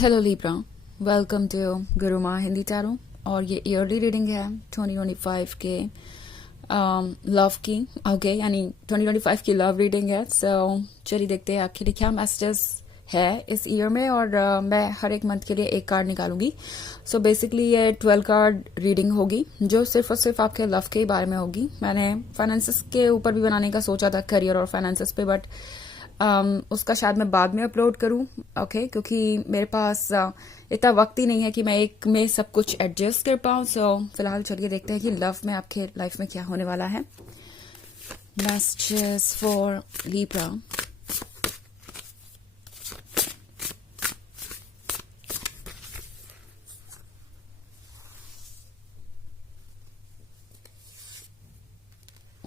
Hello Libra, welcome to Guruma Hindi tarot. और ये yearly reading है 2025 के लव की। ओके, यानी 2025 की लव रीडिंग है। सो चलिए देखते हैं आखिर क्या मैसेजेस है इस ईयर में। और मैं हर एक मंथ के लिए एक कार्ड निकालूंगी। सो बेसिकली ये 12 कार्ड रीडिंग होगी जो सिर्फ और सिर्फ आपके लव के बारे में होगी। मैंने फाइनेंसेस के ऊपर भी बनाने का सोचा था, करियर और फाइनेंसेस पे, बट उसका शायद मैं बाद में अपलोड करूं। ओके, क्योंकि मेरे पास इतना वक्त ही नहीं है कि मैं एक में सब कुछ एडजस्ट कर पाऊं। सो फिलहाल चलिए देखते हैं कि लव में आपके लाइफ में क्या होने वाला है। Messages for Libra.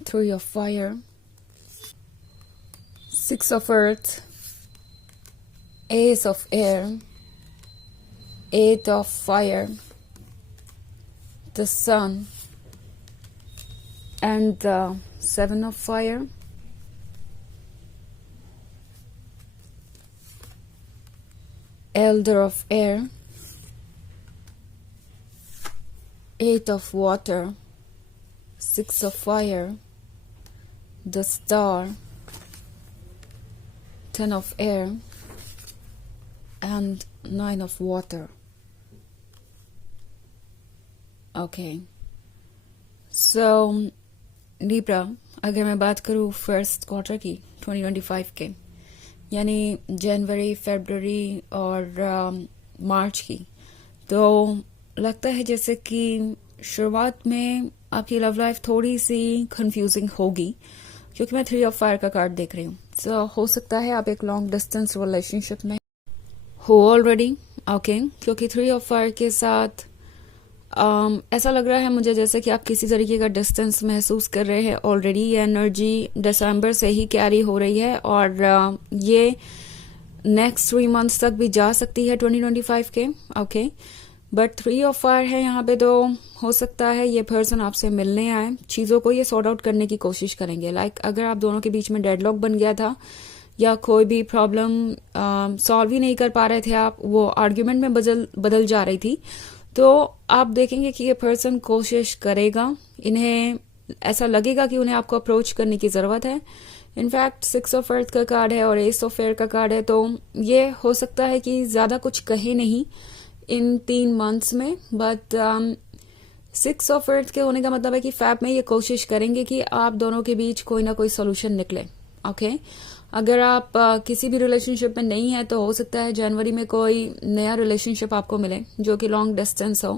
Three of Fire, Six of Earth, Ace of Air, Eight of Fire, the Sun, and the Seven of Fire, Elder of Air, Eight of Water, Six of Fire, the Star, Ten of Air, and Nine of Water. Okay. So, Libra, अगर मैं बात करूँ first quarter की 2025 के, यानी जनवरी, फरवरी और मार्च की, तो लगता है जैसे कि शुरुआत में आपकी लव लाइफ थोड़ी सी कंफ्यूजिंग होगी, क्योंकि मैं 3 ऑफ फायर का कार्ड देख रही हूँ। सो हो सकता है आप एक लॉन्ग डिस्टेंस रिलेशनशिप में हो ऑलरेडी। ओके, क्योंकि 3 ऑफ फायर के साथ ऐसा लग रहा है मुझे जैसे कि आप किसी तरीके का डिस्टेंस महसूस कर रहे हैं ऑलरेडी। ये एनर्जी दिसंबर से ही कैरी हो रही है और ये नेक्स्ट 3 मंथ्स तक भी जा सकती है 2025 के। ओके, बट 3 ऑफ फायर है यहाँ पे, तो हो सकता है ये पर्सन आपसे मिलने आए, चीज़ों को ये सॉर्ट आउट करने की कोशिश करेंगे। लाइक अगर आप दोनों के बीच में डेडलॉक बन गया था या कोई भी प्रॉब्लम सॉल्व ही नहीं कर पा रहे थे आप, वो आर्ग्यूमेंट में बदल जा रही थी, तो आप देखेंगे कि ये पर्सन कोशिश करेगा। इन्हें ऐसा लगेगा कि उन्हें आपको अप्रोच करने की ज़रूरत है। इनफैक्ट 6 ऑफ अर्थ का कार्ड है और एस ऑफ एयर का कार्ड है, तो ये हो सकता है कि ज़्यादा कुछ कहे नहीं इन 3 मंथ्स में, बट 6 ऑफ अर्थ के होने का मतलब है कि फैब में ये कोशिश करेंगे कि आप दोनों के बीच कोई ना कोई सोल्यूशन निकले। ओके, अगर आप किसी भी रिलेशनशिप में नहीं है तो हो सकता है जनवरी में कोई नया रिलेशनशिप आपको मिले जो कि लॉन्ग डिस्टेंस हो,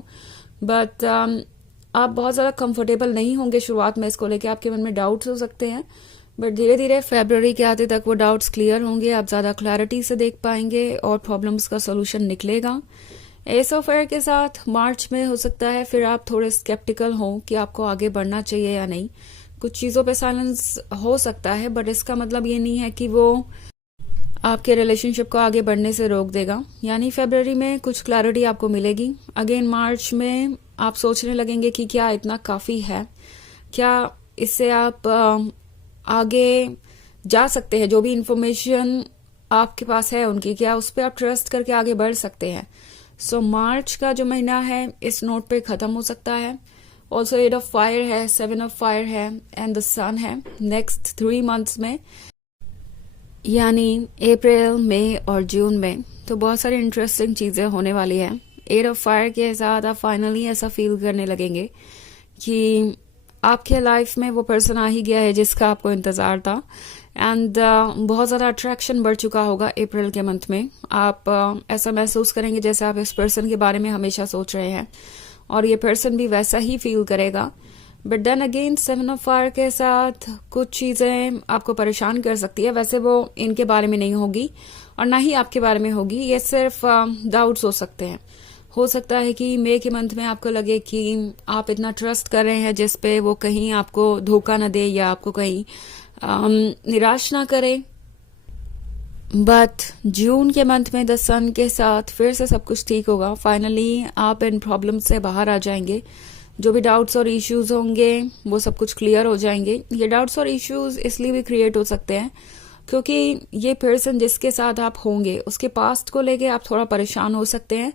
बट आप बहुत ज़्यादा कंफर्टेबल नहीं होंगे शुरुआत में इसको लेके। आपके मन में डाउट्स हो सकते हैं, बट धीरे धीरे फरवरी के आते तक वो डाउट्स क्लियर होंगे, आप ज़्यादा क्लैरिटी से देख पाएंगे और प्रॉब्लम्स का सोल्यूशन निकलेगा। एस ऑफ एयर के साथ मार्च में हो सकता है फिर आप थोड़े स्केप्टिकल हों कि आपको आगे बढ़ना चाहिए या नहीं। कुछ चीज़ों पे साइलेंस हो सकता है, बट इसका मतलब ये नहीं है कि वो आपके रिलेशनशिप को आगे बढ़ने से रोक देगा। यानी फरवरी में कुछ क्लैरिटी आपको मिलेगी। अगेन मार्च में आप सोचने लगेंगे कि क्या इतना काफ़ी है, क्या इससे आप आगे जा सकते हैं, जो भी इंफॉर्मेशन आपके पास है उनकी, क्या उस पर आप ट्रस्ट करके आगे बढ़ सकते हैं। सो मार्च का जो महीना है इस नोट पे ख़त्म हो सकता है। ऑल्सो 8 ऑफ फायर है, 7 ऑफ फायर है एंड द सन है नेक्स्ट 3 मंथ्स में, यानी अप्रैल, मई और जून में। तो बहुत सारी इंटरेस्टिंग चीज़ें होने वाली हैं। 8 ऑफ फायर के साथ आप फाइनली ऐसा फील करने लगेंगे कि आपके लाइफ में वो पर्सन आ ही गया है जिसका आपको इंतज़ार था। एंड बहुत ज़्यादा अट्रैक्शन बढ़ चुका होगा अप्रैल के मंथ में। आप ऐसा महसूस करेंगे जैसे आप इस पर्सन के बारे में हमेशा सोच रहे हैं, और ये पर्सन भी वैसा ही फील करेगा। But then again 7 of fire के साथ कुछ चीज़ें आपको परेशान कर सकती है। वैसे वो इनके बारे में नहीं होगी और ना ही आपके बारे में होगी, ये सिर्फ डाउट्स हो सकते हैं। हो सकता है कि मई के मंथ में आपको लगे कि आप इतना ट्रस्ट कर रहे हैं जिस पे वो कहीं आपको धोखा न दे या आपको कहीं निराश ना करे। बट जून के मंथ में द सन के साथ फिर से सब कुछ ठीक होगा। फाइनली आप इन प्रॉब्लम से बाहर आ जाएंगे। जो भी डाउट्स और इश्यूज होंगे वो सब कुछ क्लियर हो जाएंगे। ये डाउट्स और इश्यूज इसलिए भी क्रिएट हो सकते हैं क्योंकि ये पर्सन जिसके साथ आप होंगे उसके पास्ट को लेके आप थोड़ा परेशान हो सकते हैं,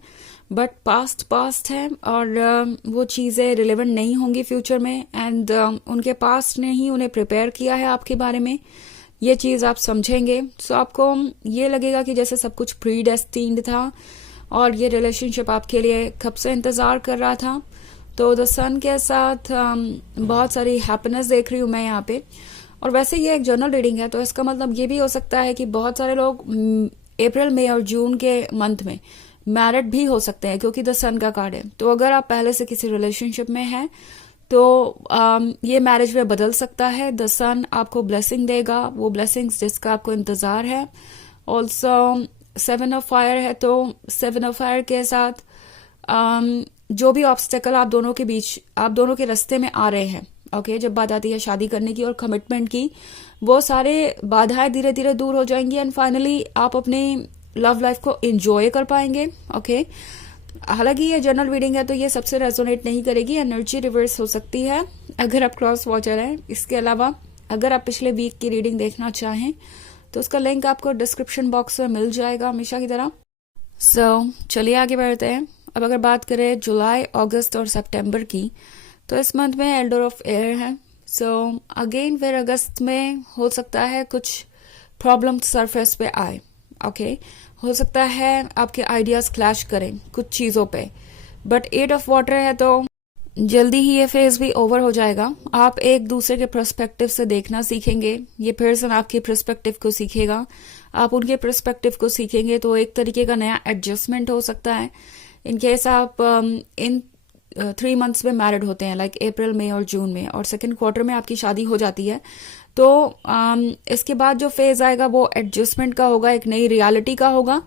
बट पास्ट पास्ट है और वो चीज़ें रिलेवेंट नहीं होंगी फ्यूचर में। एंड उनके पास्ट ने ही उन्हें प्रिपेयर किया है आपके बारे में, ये चीज़ आप समझेंगे। सो आपको ये लगेगा कि जैसे सब कुछ प्री डेस्टिन्ड था और ये रिलेशनशिप आपके लिए कब से इंतज़ार कर रहा था। तो द सन के साथ बहुत सारी हैप्पीनेस देख रही हूँ मैं यहाँ पे। और वैसे ये एक जर्नल रीडिंग है, तो इसका मतलब ये भी हो सकता है कि बहुत सारे लोग अप्रैल मई और जून के मंथ में मैरिड भी हो सकते हैं, क्योंकि द सन का कार्ड है। तो अगर आप पहले से किसी रिलेशनशिप में हैं तो ये मैरिज में बदल सकता है। द सन आपको ब्लेसिंग देगा, वो ब्लेसिंग्स जिसका आपको इंतजार है। ऑल्सो 7 ऑफ फायर है, तो 7 ऑफ फायर के साथ जो भी ऑब्स्टेकल आप दोनों के बीच, आप दोनों के रास्ते में आ रहे हैं, ओके, जब बात आती है शादी करने की और कमिटमेंट की, वो सारे बाधाएं धीरे धीरे दूर हो जाएंगी एंड फाइनली आप अपनी लव लाइफ को एंजॉय कर पाएंगे, ओके। हालांकि ये जर्नल रीडिंग है तो ये सबसे रेजोनेट नहीं करेगी, एनर्जी रिवर्स हो सकती है अगर आप क्रॉस वॉचर हैं। इसके अलावा अगर आप पिछले वीक की रीडिंग देखना चाहें तो उसका लिंक आपको डिस्क्रिप्शन बॉक्स में मिल जाएगा हमेशा की तरह। चलिए आगे बढ़ते हैं। अब अगर बात करें जुलाई, अगस्त और सितंबर की, तो इस मंथ में एल्डर ऑफ एयर है। अगेन फिर अगस्त में हो सकता है कुछ प्रॉब्लम सरफेस पे आए, ओके। हो सकता है आपके आइडियाज क्लैश करें कुछ चीज़ों पे, बट 8 ऑफ वाटर है तो जल्दी ही ये फेज भी ओवर हो जाएगा। आप एक दूसरे के पर्सपेक्टिव से देखना सीखेंगे, ये पर्सन आपके पर्सपेक्टिव को सीखेगा, आप उनके पर्सपेक्टिव को सीखेंगे, तो एक तरीके का नया एडजस्टमेंट हो सकता है। इन केस आप इन 3 मंथ्स में मैरिड होते हैं, लाइक अप्रैल में और जून में, और सेकंड क्वार्टर में आपकी शादी हो जाती है, तो इसके बाद जो फेज आएगा वो एडजस्टमेंट का होगा, एक नई रियलिटी का होगा।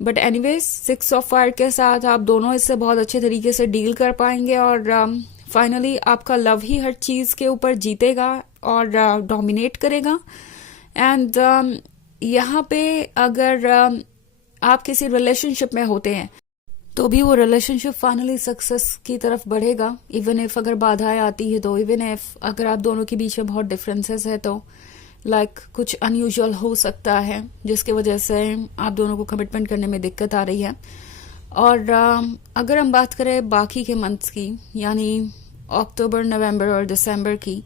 बट एनीवेज 6 ऑफ फायर के साथ आप दोनों इससे बहुत अच्छे तरीके से डील कर पाएंगे और फाइनली आपका लव ही हर चीज के ऊपर जीतेगा और डोमिनेट करेगा। एंड यहाँ पे अगर आप किसी रिलेशनशिप में होते हैं तो भी वो रिलेशनशिप फाइनली सक्सेस की तरफ बढ़ेगा, इवन इफ अगर बाधाएं आती है तो, इवन इफ अगर आप दोनों के बीच में बहुत डिफरेंसेस है तो लाइक कुछ अनयूजुअल हो सकता है जिसकी वजह से आप दोनों को कमिटमेंट करने में दिक्कत आ रही है। और अगर हम बात करें बाकी के मंथ्स की, यानी अक्टूबर, नवंबर और दिसंबर की,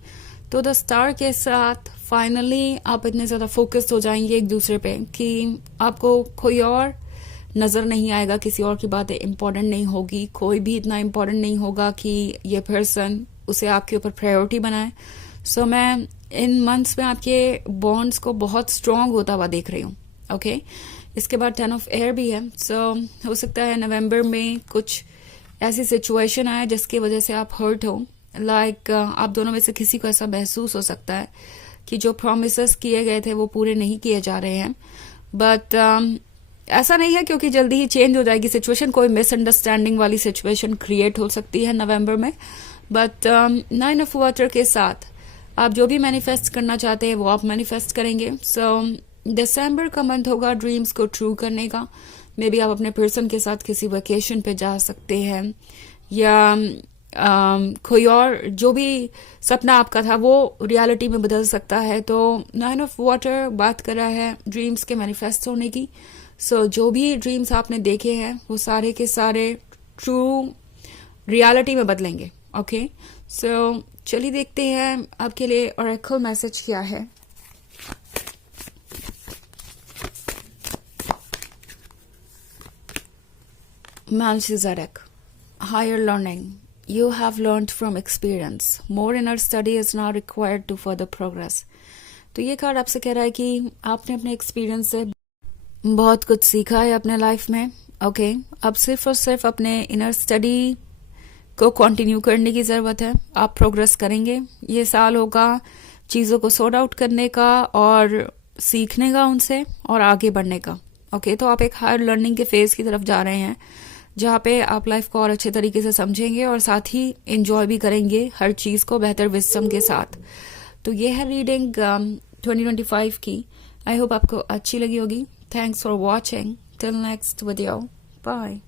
तो द स्टार के साथ फाइनली आप इतने ज़्यादा फोकस्ड हो जाएंगे एक दूसरे पे कि आपको कोई और नज़र नहीं आएगा, किसी और की बातें इंपॉर्टेंट नहीं होगी, कोई भी इतना इंपॉर्टेंट नहीं होगा कि ये पर्सन उसे आपके ऊपर प्रायोरिटी बनाए। मैं इन मंथ्स में आपके बॉन्ड्स को बहुत स्ट्रांग होता हुआ देख रही हूँ, ओके। इसके बाद 10 ऑफ एयर भी है। हो सकता है नवंबर में कुछ ऐसी सिचुएशन आए जिसकी वजह से आप हर्ट हो, लाइक आप दोनों में से किसी को ऐसा महसूस हो सकता है कि जो प्रोमिसेस किए गए थे वो पूरे नहीं किए जा रहे हैं। बट ऐसा नहीं है, क्योंकि जल्दी ही चेंज हो जाएगी सिचुएशन, कोई मिसअंडरस्टैंडिंग वाली सिचुएशन क्रिएट हो सकती है नवंबर में। बट 9 ऑफ वाटर के साथ आप जो भी मैनिफेस्ट करना चाहते हैं वो आप मैनिफेस्ट करेंगे। दिसंबर का मंथ होगा ड्रीम्स को ट्रू करने का। मे बी आप अपने पर्सन के साथ किसी वेकेशन पे जा सकते हैं, या कोई और जो भी सपना आपका था वो रियलिटी में बदल सकता है। तो 9 ऑफ वाटर बात कर रहा है ड्रीम्स के मैनिफेस्ट होने की। जो भी ड्रीम्स आपने देखे हैं वो सारे के सारे ट्रू रियलिटी में बदलेंगे, ओके। चलिए देखते हैं आपके लिए ऑरेकल मैसेज क्या है। Melchizedek, higher learning. You have learned from experience. More inner study is now required to further progress. तो ये कार्ड आपसे कह रहा है कि आपने अपने एक्सपीरियंस से बहुत कुछ सीखा है अपने लाइफ में, ओके। अब सिर्फ और सिर्फ अपने इनर स्टडी को कंटिन्यू करने की ज़रूरत है। आप प्रोग्रेस करेंगे। ये साल होगा चीज़ों को सॉर्ट आउट करने का और सीखने का उनसे और आगे बढ़ने का, ओके। तो आप एक हायर लर्निंग के फेज़ की तरफ जा रहे हैं जहाँ पे आप लाइफ को और अच्छे तरीके से समझेंगे और साथ ही एंजॉय भी करेंगे हर चीज़ को बेहतर विजडम के साथ। तो ये है रीडिंग 2025 की। आई होप आपको अच्छी लगी होगी। Thanks for watching. Till next video, bye.